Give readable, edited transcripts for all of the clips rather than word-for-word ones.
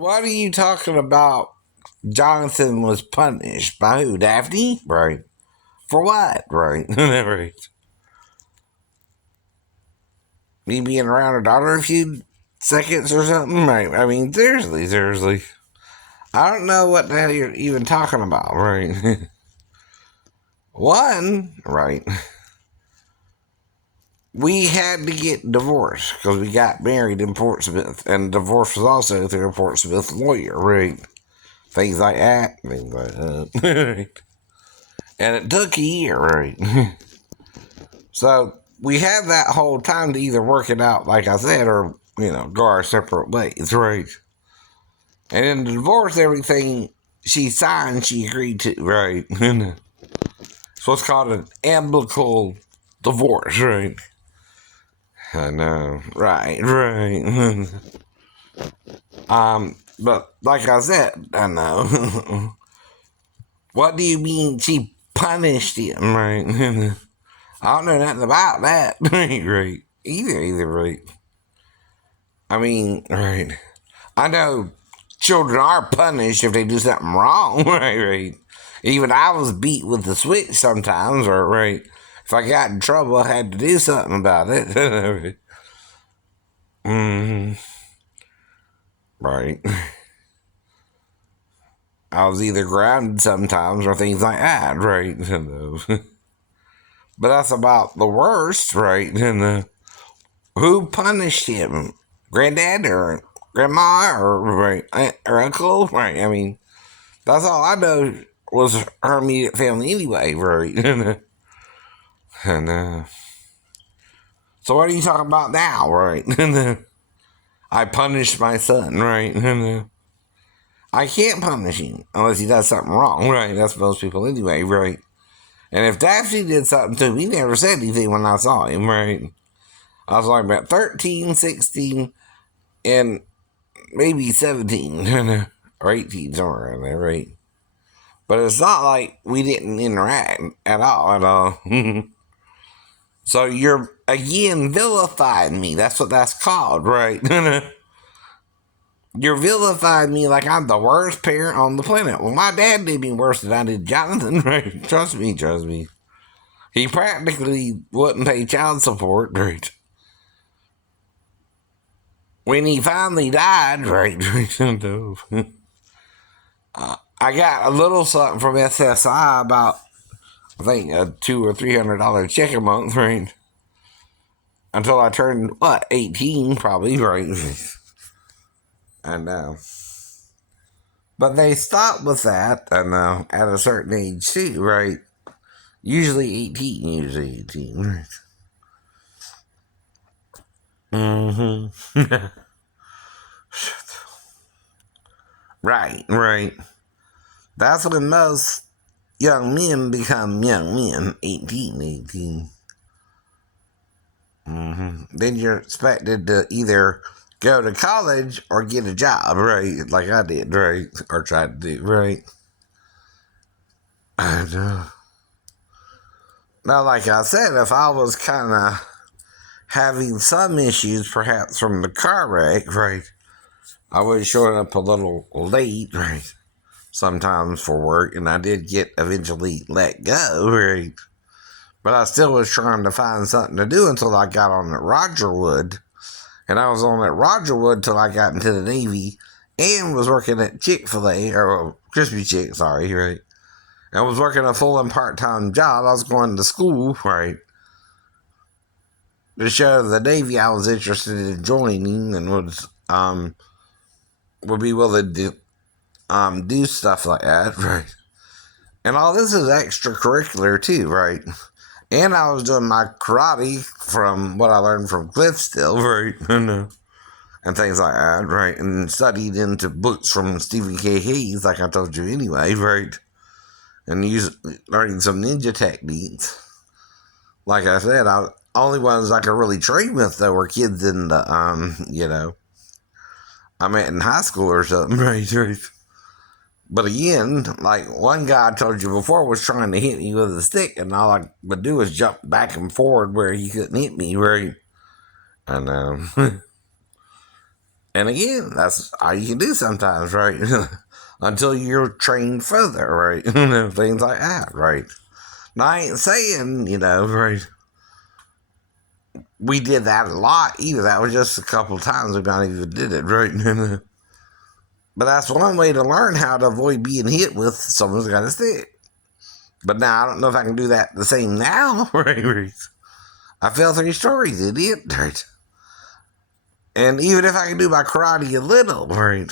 What are you talking about? Jonathan was punished by who? Daphne? Right. For what? Right. Right. Me being around her daughter a few seconds or something? Right. I mean, seriously, seriously. I don't know what the hell you're even talking about, right? One, right. We had to get divorced because we got married in Portsmouth, and divorce was also through a Portsmouth lawyer, right? Things like that, things like that. And it took a year, right? So we had that whole time to either work it out, like I said, or, go our separate ways, right? And in the divorce, everything she signed, she agreed to, right? It's what's called an amicable divorce, right? I know, right, right. But like I said, I know. What do you mean she punished him, right? I don't know nothing about that, right? Either, right? I mean, right. I know children are punished if they do something wrong, right? Even I was beat with the switch sometimes, or right. If I got in trouble, I had to do something about it. mm, right. I was either grounded sometimes or things like that, right? But that's about the worst, right? Who punished him? Granddad or grandma or right, aunt or uncle? Right. I mean, that's all I know was her immediate family anyway, right? and So what are you talking about now, right? I punished my son, right? I can't punish him unless he does something wrong, right? That's most people anyway, right? And if Daphne did something to him, he never said anything when I saw him, right? I was like about 13, 16, and maybe 17 or 18, somewhere around there, right? But it's not like we didn't interact at all. So you're, again, vilifying me. That's what that's called, right? You're vilifying me like I'm the worst parent on the planet. Well, my dad did me worse than I did Jonathan, right? Trust me, trust me. He practically wouldn't pay child support, right? When he finally died, right? I got a little something from SSI about, I think, a $200 or $300 check a month, right? Until I turned, 18 probably, right? And, but they stopped with that, and at a certain age too, right? Usually 18, usually 18, right? Mm-hmm. Right, right. That's when most young men become young men, 18, 18. Then you're expected to either go to college or get a job, right? Like I did, right? Or tried to do, right? And, now, like I said, if I was kind of having some issues, perhaps from the car wreck, right? I was showing up a little late, right? Sometimes for work, and I did get eventually let go, right? But I still was trying to find something to do until I got on at Rogerwood. And I was on at Rogerwood till I got into the Navy and was working at Chick-fil-A, or Crispy Chick, sorry, right? I was working a full and part-time job. I was going to school, right? To show the Navy I was interested in joining and would be willing to do stuff like that, right? And all this is extracurricular too, right? And I was doing my karate from what I learned from Cliff still, right? And things like that, right? And studied into books from Stephen K. Hayes, like I told you anyway, right? And learning some ninja techniques. Like I said, only ones I could really train with though were kids in the I met in high school or something, right? Right. But again, like one guy I told you before was trying to hit me with a stick, and all I would do is jump back and forward where he couldn't hit me, right? I know. And again, that's all you can do sometimes, right? Until you're trained further, right? Things like that, right? Now, I ain't saying, right? We did that a lot either. That was just a couple of times we not even did it, right? But that's one way to learn how to avoid being hit with someone's got a stick. But now I don't know if I can do that the same now, right? I fell 3 stories, idiot, right? And even if I can do my karate a little, right?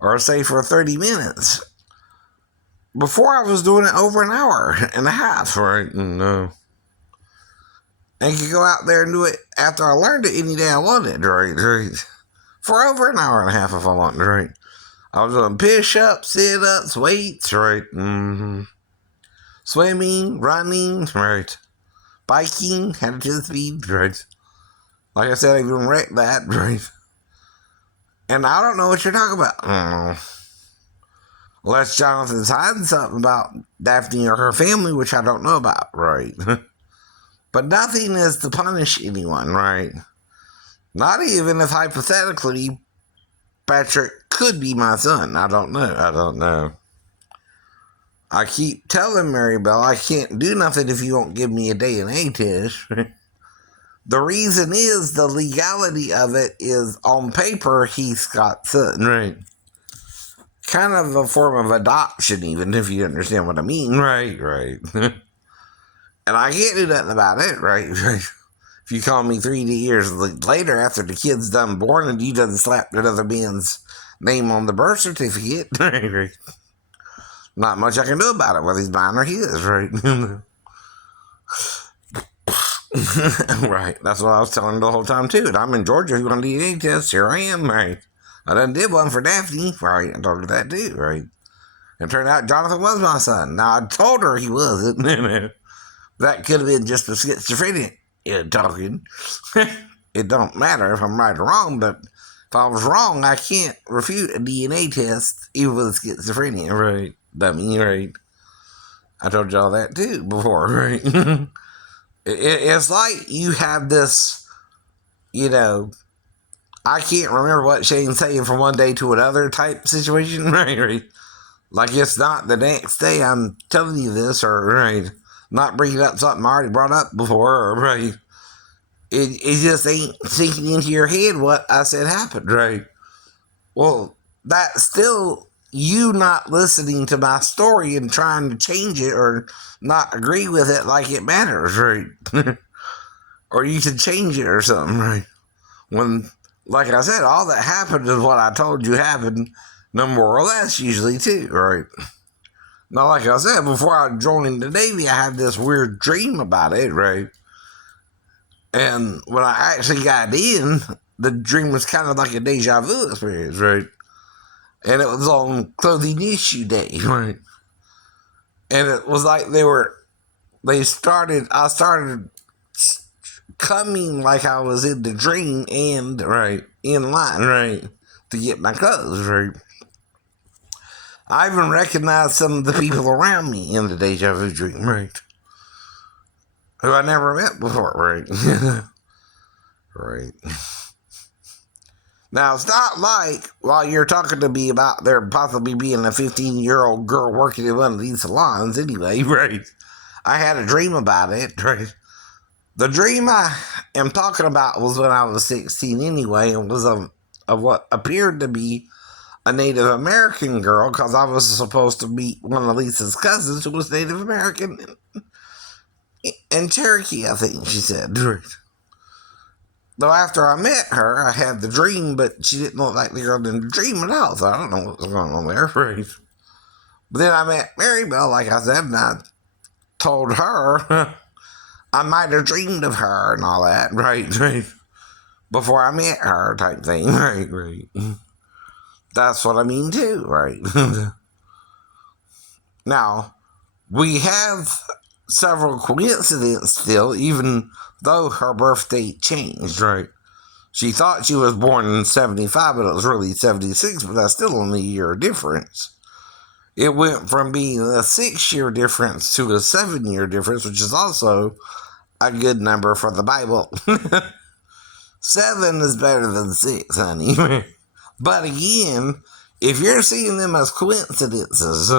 Or say for 30 minutes. Before I was doing it over an hour and a half, right? And could go out there and do it after I learned it any day I wanted, right? For over an hour and a half if I wanted, right? I was doing push-ups, sit-ups, weights, right? Swimming, running, right? Biking, had to the speed, right? Like I said, I even wrecked that, right? And I don't know what you're talking about. Unless Jonathan's hiding something about Daphne or her family, which I don't know about, right? But nothing is to punish anyone, right? Not even if hypothetically Patrick could be my son. I don't know. I keep telling Mary Bell I can't do nothing if you won't give me a DNA test. The reason is the legality of it is on paper he's Scott's son, right? Kind of a form of adoption, even if you understand what I mean, right? And I can't do nothing about it, right? If you call me 3 years later after the kid's done born and you done slapped another man's name on the birth certificate, right? Not much I can do about it, whether he's mine or his, right? Right, that's what I was telling her the whole time, too. And I'm in Georgia, you want a DNA test? Here I am, right? I done did one for Daphne, right? I told her that, too, right? And it turned out Jonathan was my son. Now, I told her he wasn't. That could have been just a schizophrenic talking. It don't matter if I'm right or wrong, but if I was wrong, I can't refute a DNA test, even with schizophrenia, right? Dummy, right? I told y'all that, too, before, right? It's like you have this, I can't remember what Shane's saying from one day to another type situation, right? Like it's not the next day I'm telling you this, or right, not bringing up something I already brought up before, or right. It just ain't sinking into your head what I said happened, right? Well, that's still you not listening to my story and trying to change it or not agree with it like it matters, right? Or you can change it or something, right? When, like I said, all that happened is what I told you happened, no more or less, usually, too, right? Now, like I said, before I joined the Navy, I had this weird dream about it, right? And when I actually got in, the dream was kind of like a deja vu experience, right? And it was on clothing issue day, right? And it was like I started coming like I was in the dream and, right, in line, right, to get my clothes, right? I even recognized some of the people around me in the deja vu dream, right? Who I never met before, right? Right. Now, it's not like while you're talking to me about there possibly being a 15-year-old girl working in one of these salons anyway, right? I had a dream about it, right? The dream I am talking about was when I was 16 anyway, and was of what appeared to be a Native American girl, because I was supposed to meet one of Lisa's cousins who was Native American and Cherokee, I think she said. Though after I met her, I had the dream, but she didn't look like the girl in the dream at all, so I don't know what was going on there. Right? But then I met Mary Bell, like I said, and I told her I might have dreamed of her and all that, right? Before I met her, type thing, right? That's what I mean, too, right? Now, we have several coincidences still, even though her birth date changed, right? She thought she was born in 75, but it was really 76, but that's still only a year difference. It went from being a 6-year difference to a 7-year difference, which is also a good number for the Bible. 7 is better than 6, honey. But again, if you're seeing them as coincidences,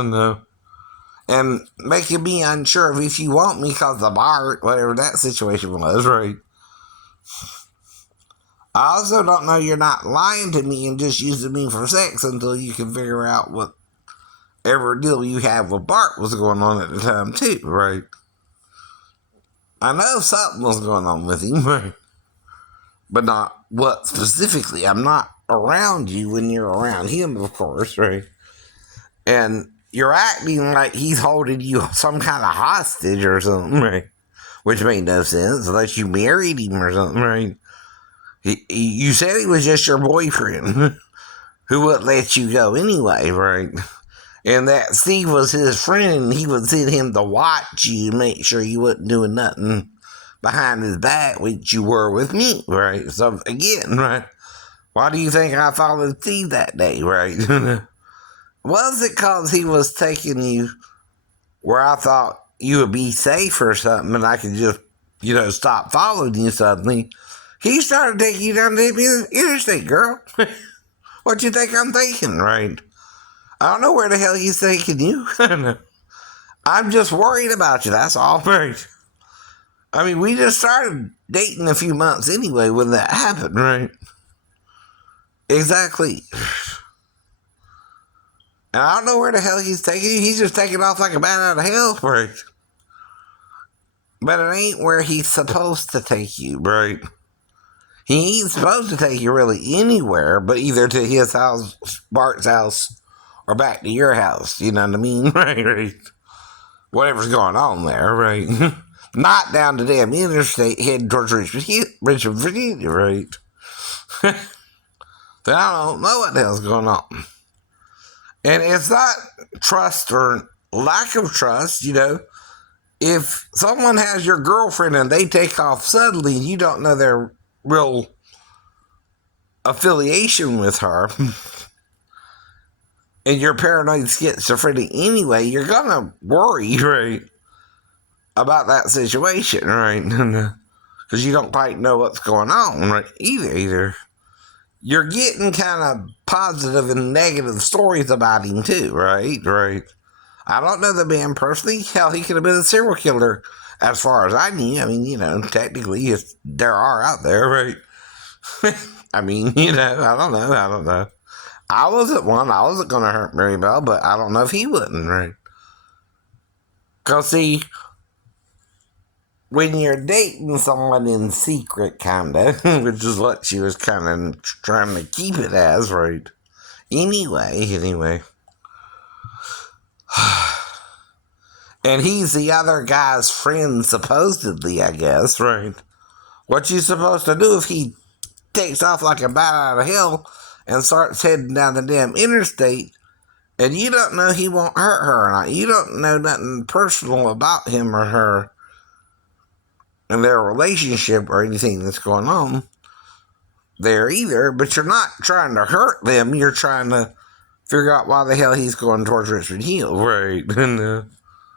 and making me unsure of if you want me because of art, whatever that situation was, right? I also don't know you're not lying to me and just using me for sex until you can figure out whatever deal you have with Bart was going on at the time, too, right? I know something was going on with him, right? But not what specifically. I'm not around you when you're around him, of course, right? And you're acting like he's holding you some kind of hostage or something, right? Which made no sense unless you married him or something, right? You said he was just your boyfriend who wouldn't let you go anyway, right? And that Steve was his friend and he would send him to watch you, make sure you wasn't doing nothing behind his back, which you were with me, right? So again, right? Why do you think I followed Steve that day, right? Was it because he was taking you where I thought you would be safe or something and I could just, stop following you suddenly? He started taking you down the interstate, girl. What you think I'm thinking, right? I don't know where the hell he's taking you. I'm just worried about you, that's all, right? I mean, we just started dating a few months anyway when that happened, right? Exactly. And I don't know where the hell he's taking you. He's just taking off like a bat out of hell, right? But it ain't where he's supposed to take you, right? He ain't supposed to take you really anywhere, but either to his house, Bart's house, or back to your house. You know what I mean? Right. Whatever's going on there, right? Not down the damn interstate heading towards Richmond, Virginia, right? Then I don't know what the hell's going on. And it's not trust or lack of trust, If someone has your girlfriend and they take off suddenly and you don't know their real affiliation with her, and you're paranoid schizophrenic anyway, you're gonna worry, right, about that situation, right? Because you don't quite know what's going on, right? Either. You're getting kind of positive and negative stories about him too, right? I don't know the man personally. Hell, he could have been a serial killer as far as I knew. I mean, technically, there are out there, right? I mean, I don't know. I wasn't one. I wasn't going to hurt Mary Bell, but I don't know if he wouldn't, right? Because, see, when you're dating someone in secret, kind of, which is what she was kind of trying to keep it as, right? Anyway. And he's the other guy's friend, supposedly, I guess, right? What you supposed to do if he takes off like a bat out of hell and starts heading down the damn interstate and you don't know he won't hurt her or not? You don't know nothing personal about him or her and their relationship or anything that's going on there either, but you're not trying to hurt them. You're trying to figure out why the hell he's going towards Richmond Hill, right?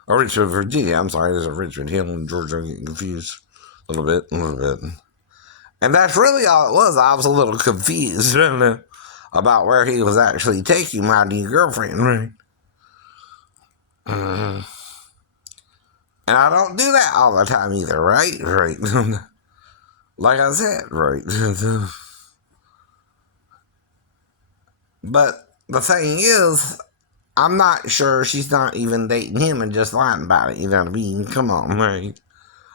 Or Richmond, Virginia. I'm sorry, there's a Richmond Hill in Georgia. I'm getting confused a little bit. And that's really all it was. I was a little confused about where he was actually taking my new girlfriend, right? And I don't do that all the time either, right? Like I said, right? But the thing is, I'm not sure she's not even dating him and just lying about it, you know what I mean? Come on, right?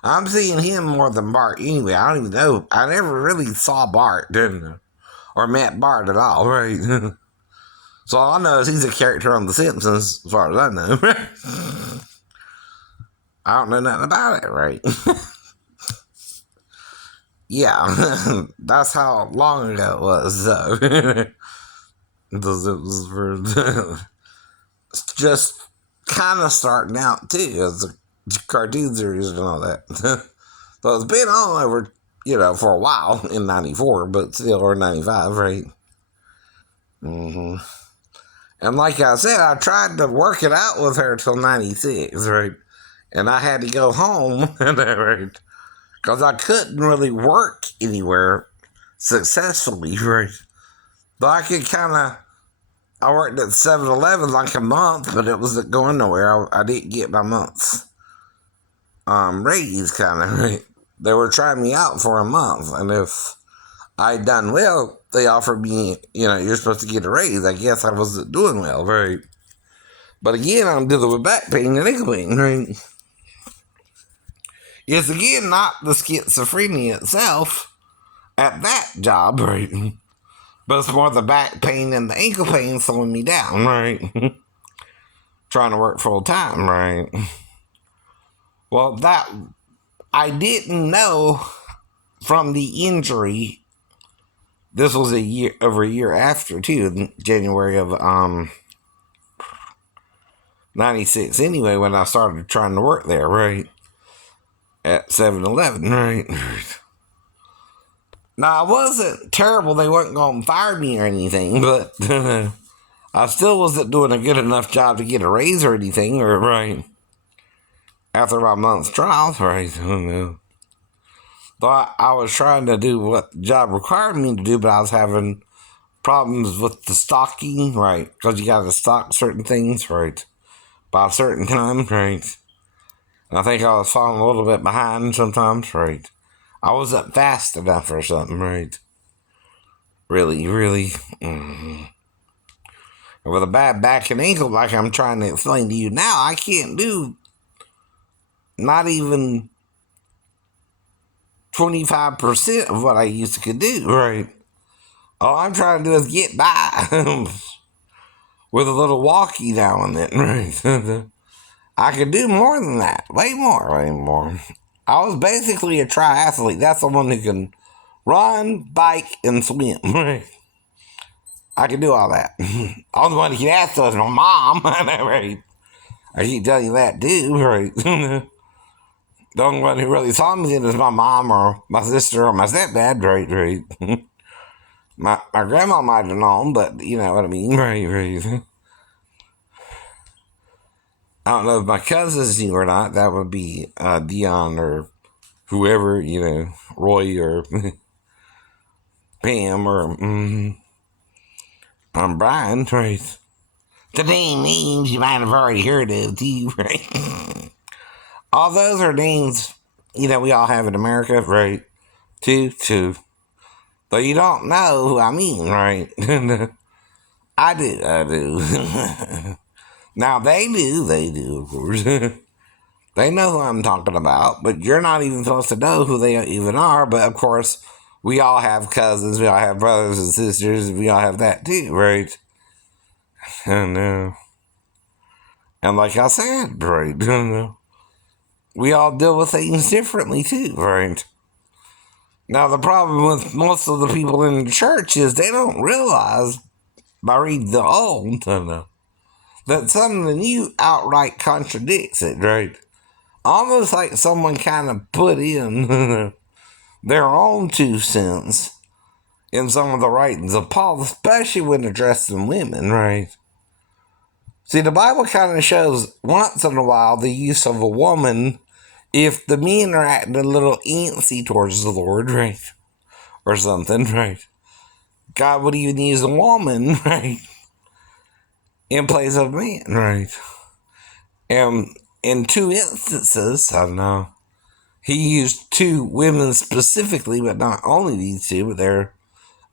I'm seeing him more than Bart anyway. I don't even know. I never really saw Bart, didn't I? Or met Bart at all, right? So all I know is he's a character on The Simpsons, as far as I know. I don't know nothing about it, right? Yeah, that's how long ago it was, so. The Simpsons were just kind of starting out, too, as a cartoon series and all that. So it's been on over, for a while in 94, but still, or 95, right? Mm-hmm. And like I said, I tried to work it out with her till 96, right? And I had to go home, right? Because I couldn't really work anywhere successfully, right? Though I could I worked at 7-Eleven like a month, but it wasn't going nowhere. I didn't get my month's raise, kind of, right? They were trying me out for a month, and if I'd done well, they offered me, you're supposed to get a raise. I guess I wasn't doing well, right? But again, I'm dealing with back pain and ankle pain, right? It's again not the schizophrenia itself at that job, right? But it's more the back pain and the ankle pain slowing me down, right? Trying to work full time, right? Well, that I didn't know from the injury. This was over a year after too, January of '96. Anyway, when I started trying to work there, right at 7-Eleven, right. Now, I wasn't terrible. They weren't going to fire me or anything, but I still wasn't doing a good enough job to get a raise or anything, or right after my month's trials, right. I don't know. Thought I was trying to do what the job required me to do, but I was having problems with the stocking, right? Because you got to stock certain things, right, by a certain time, right? And I think I was falling a little bit behind sometimes, right? I wasn't fast enough or something, right? Really, really. Mm-hmm. With a bad back and ankle, like I'm trying to explain to you now, I can't do not even 25% of what I used to could do, right? All I'm trying to do is get by with a little walkie now and then, right? I could do more than that. Way more, way more. I was basically a triathlete. That's the one who can run, bike, and swim, right? I can do all that. Only one who can ask is my mom, right? I keep telling you that too, right? The only one who really saw me then is my mom or my sister or my stepdad, right? My grandma might have known, but you know what I mean, right. I don't know if my cousins knew or not. That would be Dion or whoever, Roy or Pam or Brian, right? The names you might have already heard of, too, right? All those are names, we all have in America, right? Too. Though you don't know who I mean, right? I do. Now, they do, of course. They know who I'm talking about, but you're not even supposed to know who they even are. But, of course, we all have cousins, we all have brothers and sisters, we all have that, too, right? I know. And like I said, right, we all deal with things differently, too, right? Now, the problem with most of the people in the church is they don't realize, by reading the Old, that some of the New outright contradicts it, right? Almost like someone kind of put in their own 2 cents in some of the writings of Paul, especially when addressing women, right? See, the Bible kind of shows once in a while the use of a woman if the men are acting a little antsy towards the Lord, right? Or something, right? God would even use a woman, right? In place of a man, right? And in 2 instances, I don't know, he used 2 women specifically, but not only these 2, but there,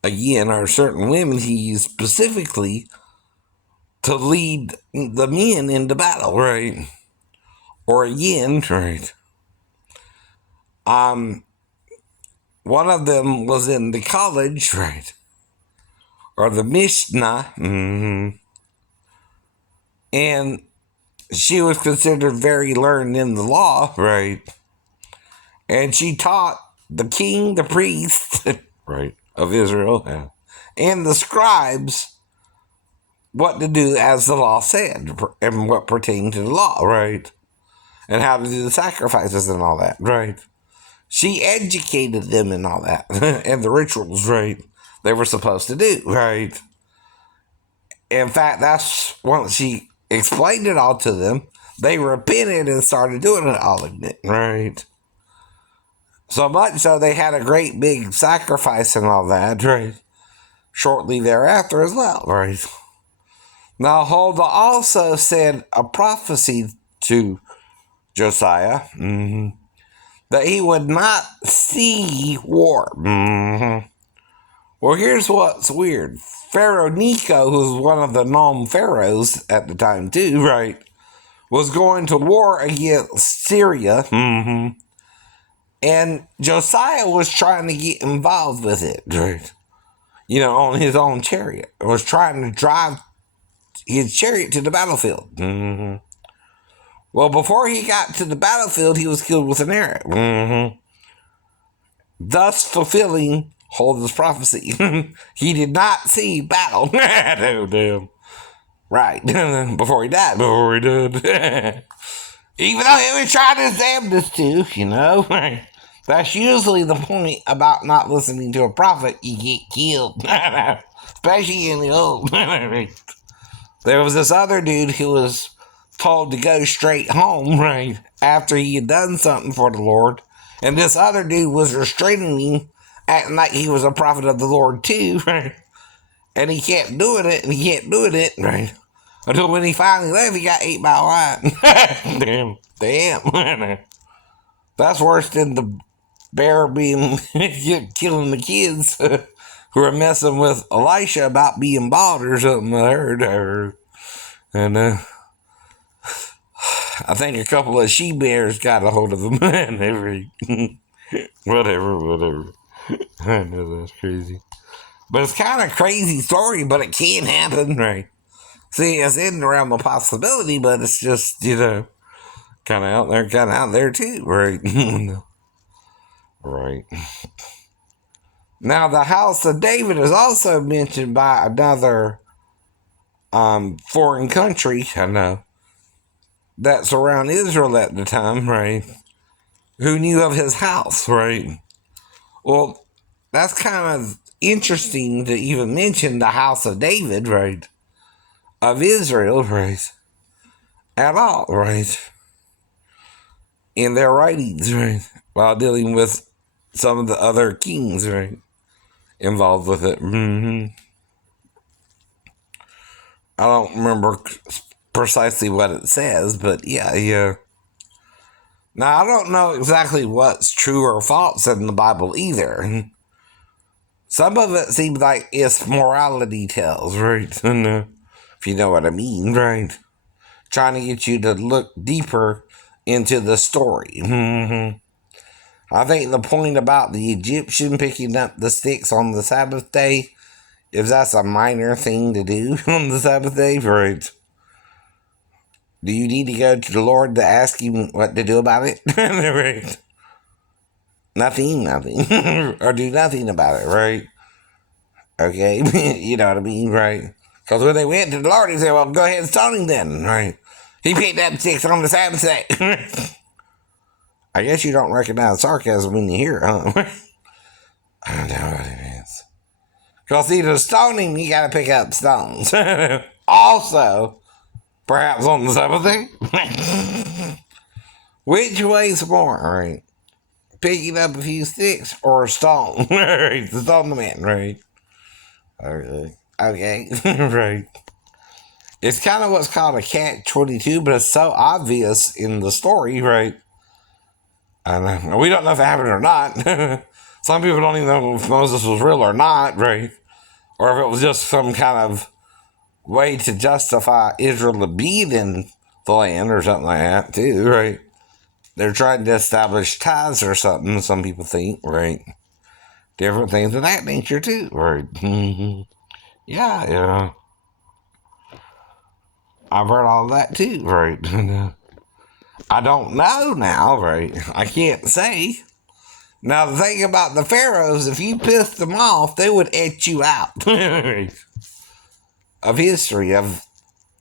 again, are certain women he used specifically to lead the men into battle, right? Or again, right? One of them was in the college, right? Or the Mishnah, and she was considered very learned in the law, right? And she taught the king, the priest, right, of Israel, and the scribes what to do as the law said, and what pertained to the law, right? And how to do the sacrifices and all that, right? She educated them in all that, and the rituals, right, they were supposed to do, right? In fact, that's once she explained it all to them, they repented and started doing it all again, right? So much so they had a great big sacrifice and all that, right? shortly thereafter as well, right? Now, Huldah also said a prophecy to Josiah that he would not see war. Well, here's what's weird. Pharaoh Necho, who was one of the known pharaohs at the time too, right, was going to war against Syria. And Josiah was trying to get involved with it, right? On his own chariot. Was trying to drive his chariot to the battlefield. Well, before he got to the battlefield, he was killed with an arrow. Thus fulfilling Huldah's prophecy. He did not see battle. Oh, damn. Right. Before he died. Even though he was trying his damnedest to, That's usually the point about not listening to a prophet. You get killed. Especially in the old. There was this other dude who was told to go straight home, right, after he had done something for the Lord. And this other dude was restraining him, acting like he was a prophet of the Lord too, right? And he kept doing it, right? Until when he finally left, he got ate by a lion. Damn. That's worse than the bear being killing the kids who were messing with Elisha about being bald or something. I heard. And I think a couple of she-bears got a hold of him. Whatever. I know that's crazy. But it's kind of a crazy story, but it can happen, right? See, it's in the realm of possibility, but it's just, kind of out there too, right? Right. Now, the house of David is also mentioned by another foreign country, I know, that's around Israel at the time, right? Who knew of his house, right? Well, that's kind of interesting to even mention the house of David, right? Of Israel, right? At all, right? In their writings, right? While dealing with some of the other kings, right? Involved with it. I don't remember precisely what it says, but yeah. Now, I don't know exactly what's true or false in the Bible either. Some of it seems like it's morality tales, right? If you know what I mean, right? Trying to get you to look deeper into the story. I think the point about the Egyptian picking up the sticks on the Sabbath day, if that's a minor thing to do on the Sabbath day, right? Do you need to go to the Lord to ask him what to do about it? Right? Nothing. Or do nothing about it, right? Okay? You know what I mean, right? Because when they went to the Lord, he said, well, go ahead and stone him then, right? He picked up sticks on the Sabbath day. I guess you don't recognize sarcasm when you hear it, huh? I don't know what it is. Because to stone him, you got to pick up stones. Also, perhaps on the Sabbath day. Which weighs more, right? Picking up a few sticks or a stone? Right, to stone the man, right? Okay, right. It's kind of what's called a catch-22, but it's so obvious in the story, right? I don't know. We don't know if it happened or not. Some people don't even know if Moses was real or not, right? Or if it was just some kind of way to justify Israel being in the land or something like that, too, right? They're trying to establish ties or something, some people think, right? Different things of that nature, too, right? Yeah. I've heard all that, too, right? I don't know now, right? I can't say. Now, the thing about the pharaohs, if you pissed them off, they would etch you out of history.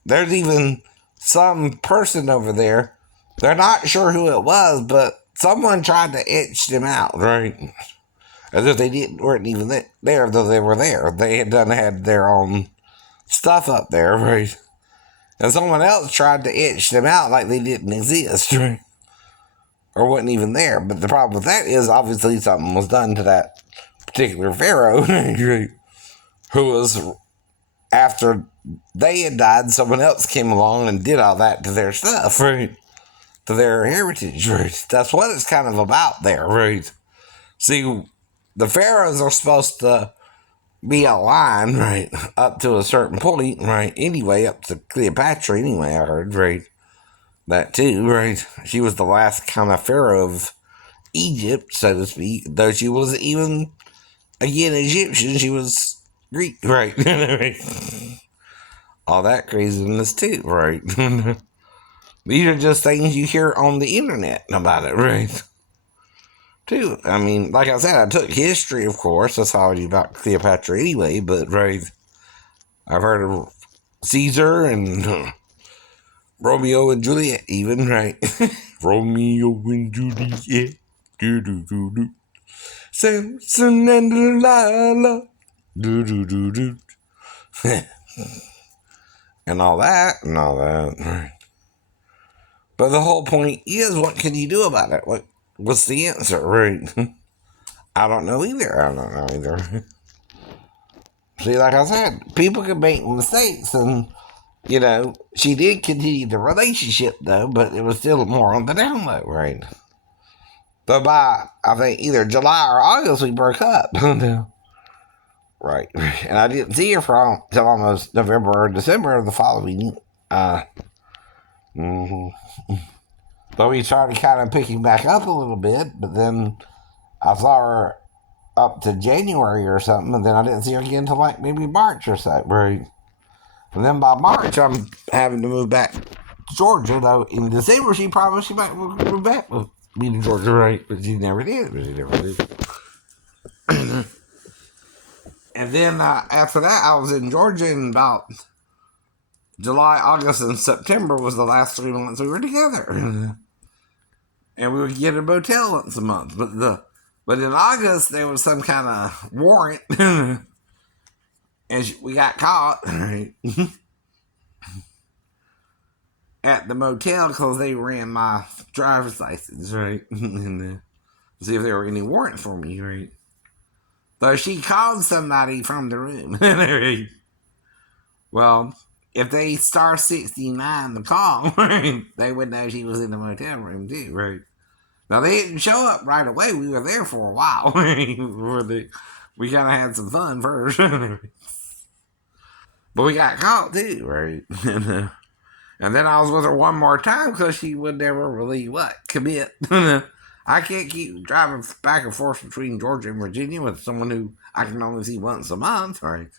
There's even some person over there, they're not sure who it was, but someone tried to etch them out, right? As if they weren't even there, though they were there. They had their own stuff up there, right? And someone else tried to etch them out like they didn't exist, right? Or wasn't even there. But the problem with that is obviously something was done to that particular pharaoh, right? who was after they had died, someone else came along and did all that to their stuff, right? To their heritage, right? That's what it's kind of about there, right? See, the pharaohs are supposed to be a line, right, up to a certain point, right? Anyway, up to Cleopatra, anyway, I heard, right? That too, right? She was the last kind of pharaoh of Egypt, so to speak, though she was even, again, Egyptian, she was Greek, right? All that craziness too, right? These are just things you hear on the internet about it, right? Too. I mean, like I said, I took history, of course. That's how I knew about Cleopatra anyway, but, right, I've heard of Caesar and Romeo and Juliet, even, right? Romeo and Juliet. Do do do do. Samson and Delilah. Do do do do. And all that and all that. Right. But the whole point is, what can you do about it? What's the answer, right? I don't know either. I don't know either. See, like I said, people can make mistakes, and she did continue the relationship though, but it was still more on the down low, right? But by I think either July or August we broke up. Right. And I didn't see her for until almost November or December of the following. Uh, mhm. But we started kind of picking back up a little bit, but then I saw her up to January or something, and then I didn't see her again until like maybe March or so, right? And then by March, I'm having to move back to Georgia, though. In December, she promised she might move back with me to Georgia, right? But she never did. And then after that, I was in Georgia, and about July, August, and September was the last 3 months we were together. And we would get a motel once a month. But in August, there was some kind of warrant, and we got caught, right? At the motel because they ran my driver's license, right? And see if there were any warrants for me, right? So she called somebody from the room. Right? Well, if they star 69 the call, right, they would know she was in the motel room too, right? Now they didn't show up right away. We were there for a while. Right? We kind of had some fun first, but we got caught too, right? And then I was with her one more time because she would never really commit. I can't keep driving back and forth between Georgia and Virginia with someone who I can only see once a month, right?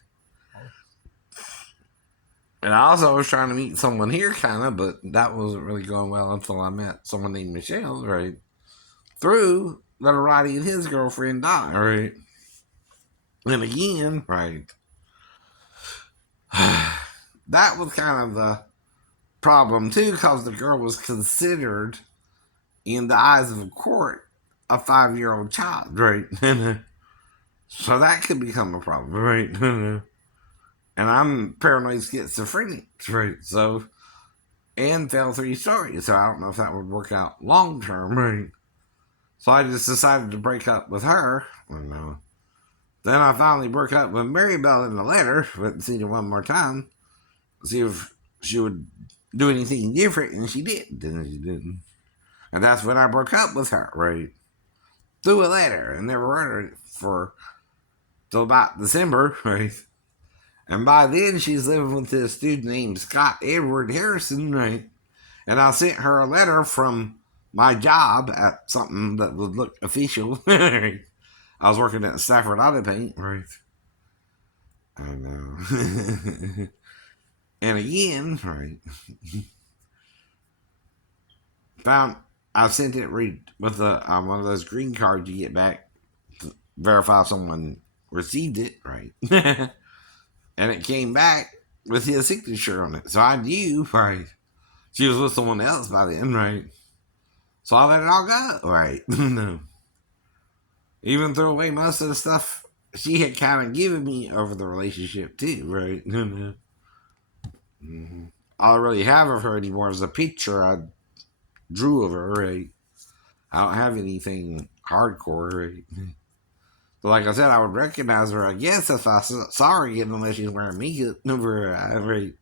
And I also was trying to meet someone here, kind of, but that wasn't really going well until I met someone named Michelle, right? Through Little Roddy and his girlfriend, Donna, right? And again, right? That was kind of the problem, too, because the girl was considered, in the eyes of a court, a 5-year-old child, right? So that could become a problem, right? And I'm paranoid schizophrenic, right? So, and fell 3 stories, so I don't know if that would work out long term, right? So I just decided to break up with her. And, then I finally broke up with Mary Bell in the letter, went and seen her one more time, see if she would do anything different, and she did. And she didn't. And that's when I broke up with her, right? Through a letter, and never heard her for till about December, right? And by then, she's living with this dude named Scott Edward Harrison, right? And I sent her a letter from my job at something that would look official. I was working at Stafford Auto Paint, right? I know. And again, right? Found I sent it with one of those green cards you get back to verify someone received it, right? And it came back with his signature on it. So I knew, right, she was with someone else by then, right? So I let it all go, right? Even threw away most of the stuff she had kind of given me over the relationship, too, right? All I really have of her anymore is a picture I drew of her, right? I don't have anything hardcore, right? So, like I said, I would recognize her, I guess, if I saw her again, unless she's wearing makeup over her eye, right?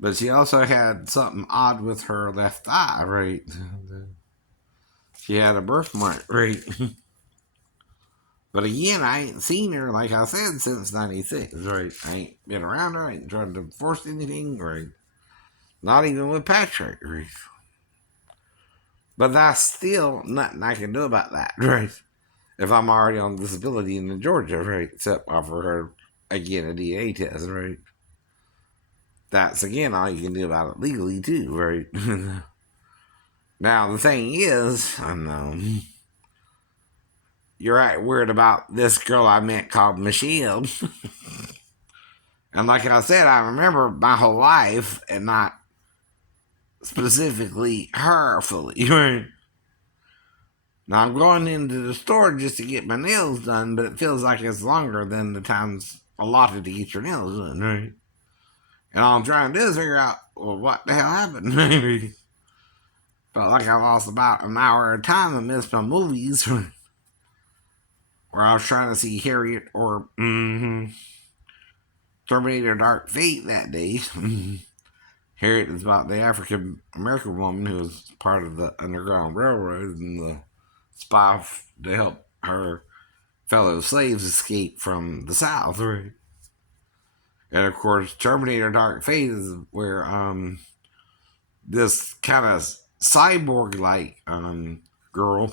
But she also had something odd with her left eye, right? She had a birthmark, right? But again, I ain't seen her, like I said, since 96, right? I ain't been around her, I ain't tried to force anything, right? Not even with Patrick, right? But that's still nothing I can do about that, right? If I'm already on disability in Georgia, right? Except offer her, again, a DA test, right? That's, again, all you can do about it legally, too, right? Now, the thing is, I know, you're right weird about this girl I met called Michelle. And like I said, I remember my whole life and not specifically her fully. Now I'm going into the store just to get my nails done, but it feels like it's longer than the times allotted to get your nails done, right? And all I'm trying to do is figure out, well, what the hell happened? Felt like I lost about an hour at a time and missed my movies where I was trying to see Harriet or Terminator Dark Fate that day. Harriet is about the African American woman who was part of the Underground Railroad and the spy to help her fellow slaves escape from the South. Right. And of course, Terminator Dark Fate is where this kind of cyborg like girl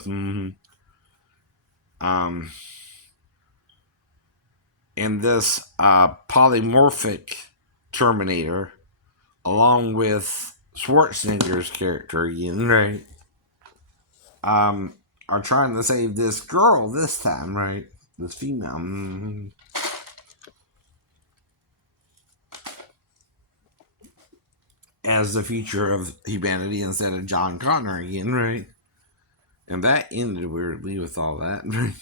in this polymorphic Terminator, along with Schwarzenegger's character again, right? Are trying to save this girl this time, right? This female. As the future of humanity instead of John Connor again, right? And that ended weirdly with all that, right?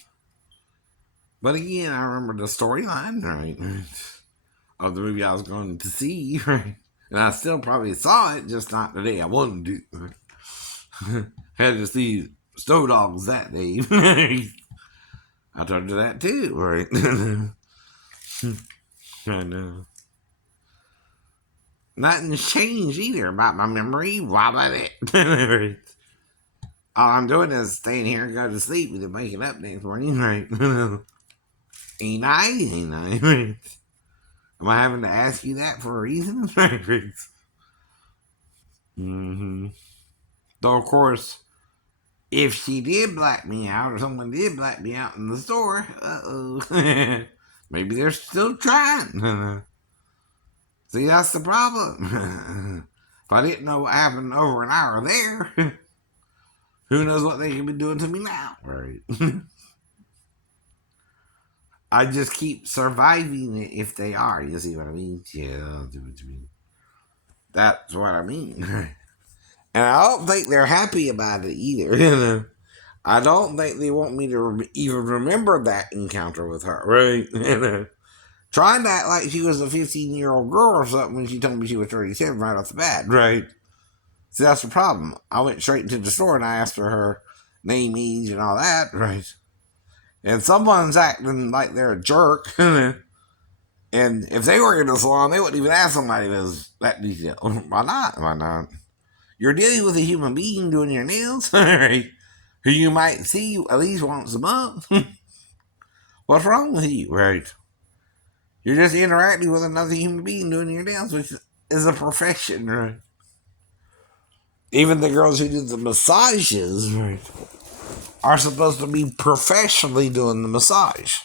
But again, I remember the storyline, right? Of the movie I was going to see, right? And I still probably saw it, just not the day I wanted to. Right? Had to see Snow Dogs that day. I told you that too, right? I know. Nothing's changed either about my memory. Why about it? All I'm doing is staying here and go to sleep and then waking up next morning, right? Ain't I? Ain't I? Right? Am I having to ask you that for a reason? Right? Though, of course, if she did black me out or someone did black me out in the store, maybe they're still trying. See, that's the problem. If I didn't know what happened over an hour there, who knows what they could be doing to me now, right? I just keep surviving it if they are. You see what I mean? Yeah, I'll do what you mean. That's what I mean. And I don't think they're happy about it either. I don't think they want me to even remember that encounter with her, right? Trying to act like she was a 15-year-old girl or something when she told me she was 37 right off the bat, right? See, that's the problem. I went straight into the store and I asked for her name, age, and all that, right? And someone's acting like they're a jerk. And if they were in the salon, they wouldn't even ask somebody that detailed. Why not? Why not? You're dealing with a human being doing your nails, right? Who you might see at least once a month. What's wrong with you, right? You're just interacting with another human being doing your nails, which is a profession, right? Even the girls who do the massages, right, are supposed to be professionally doing the massage.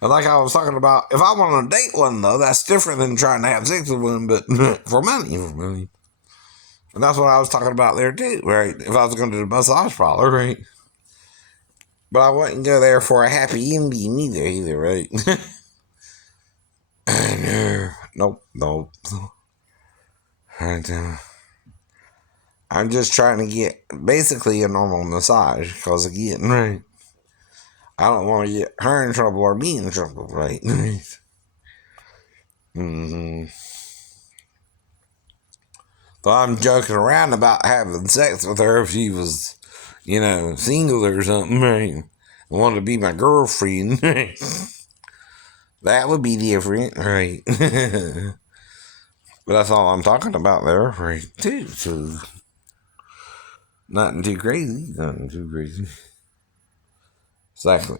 And like I was talking about, if I want to date one, though, that's different than trying to have sex with one, but for money. And that's what I was talking about there, too, right? If I was going to the massage parlor, right? But I wouldn't go there for a happy ending either, right? Nope. I'm just trying to get basically a normal massage, because again, right? I don't want to get her in trouble or me in trouble, right? So I'm joking around about having sex with her if she was, single or something, right? Wanted to be my girlfriend, that would be different, right? But that's all I'm talking about there, right? Too. So nothing too crazy. Nothing too crazy. Exactly.